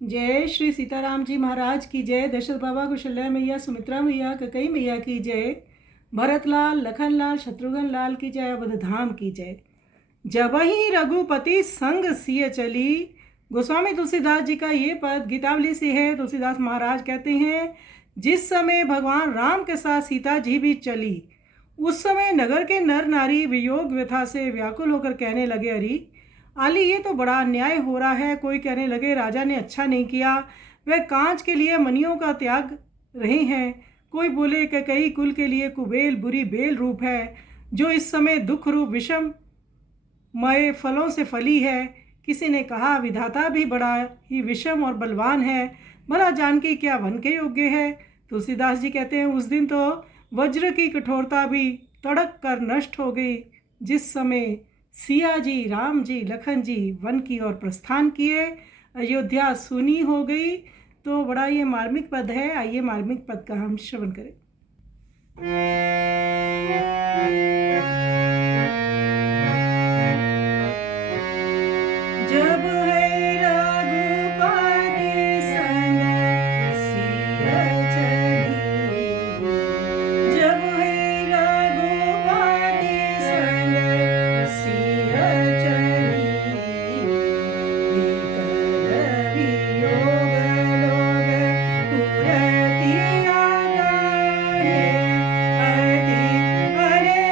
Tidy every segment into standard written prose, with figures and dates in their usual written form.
जय श्री सीताराम जी महाराज की जय। दशरथ बाबा, कौशल्या मैया, सुमित्रा मैया, ककई मैया की जय। भरतलाल, लखनलाल, शत्रुघ्न लाल की जय। अवध धाम की जय। जब ही रघुपति संग सिय चली। गोस्वामी तुलसीदास जी का ये पद गीतावली से है। तुलसीदास महाराज कहते हैं, जिस समय भगवान राम के साथ सीता जी भी चली, उस समय नगर के नर नारी वियोग व्यथा से व्याकुल होकर कहने लगे, अरे आली, ये तो बड़ा अन्याय हो रहा है। कोई कहने लगे, राजा ने अच्छा नहीं किया, वह कांच के लिए मणियों का त्याग रहे हैं। कोई बोले, कैकई कुल के लिए कुबेल बुरी बेल रूप है, जो इस समय दुख रूप विषम मय फलों से फली है। किसी ने कहा, विधाता भी बड़ा ही विषम और बलवान है, भला जानकी क्या वन के योग्य है। तुलसीदास जी कहते हैं, उस दिन तो वज्र की कठोरता भी तड़क कर नष्ट हो गई, जिस समय सिया जी, राम जी, लखन जी वन की ओर प्रस्थान किए, अयोध्या सुनी हो गई। तो बड़ा ये मार्मिक पद है। आइए मार्मिक पद का हम श्रवण करें। जब है रघुपति संग सिया चली, जब है रघुपति संग सिया चली, विकल वियोग लोग पुरतिया गाहे, अति अरे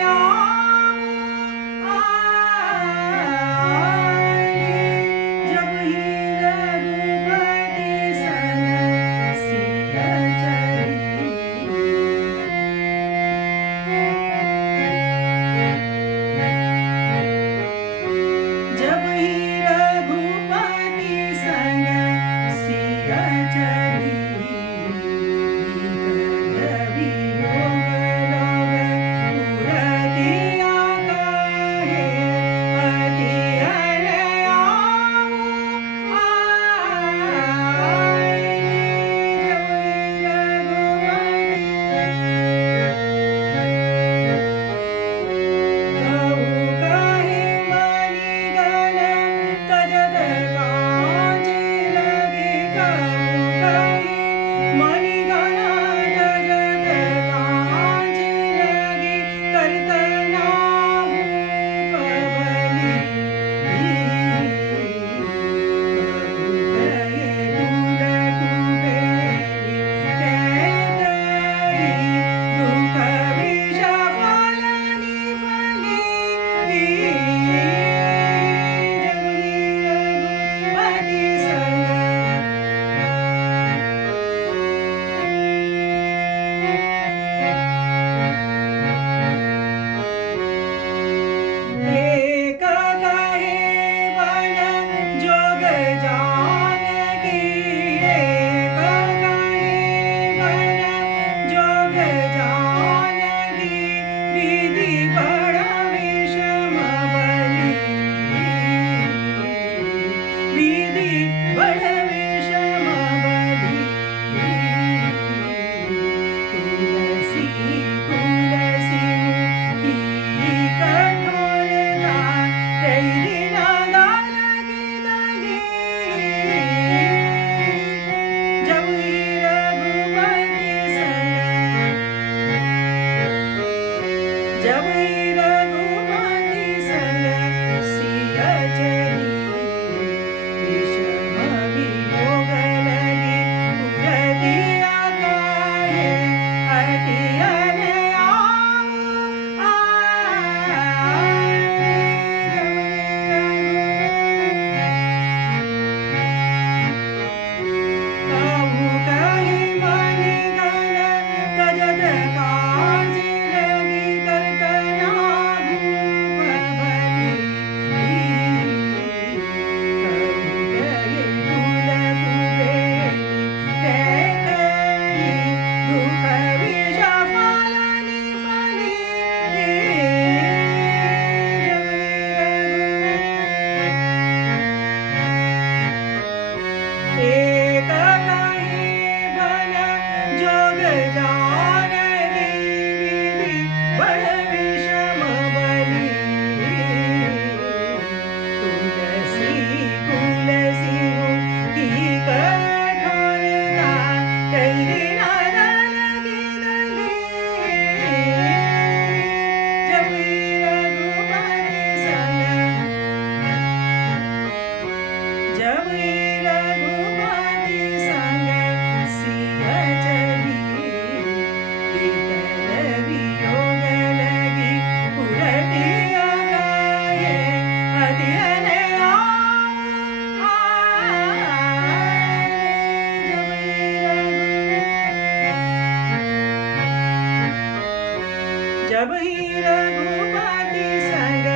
जब ही रघुपति संग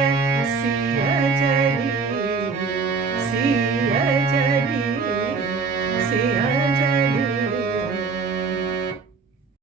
सिय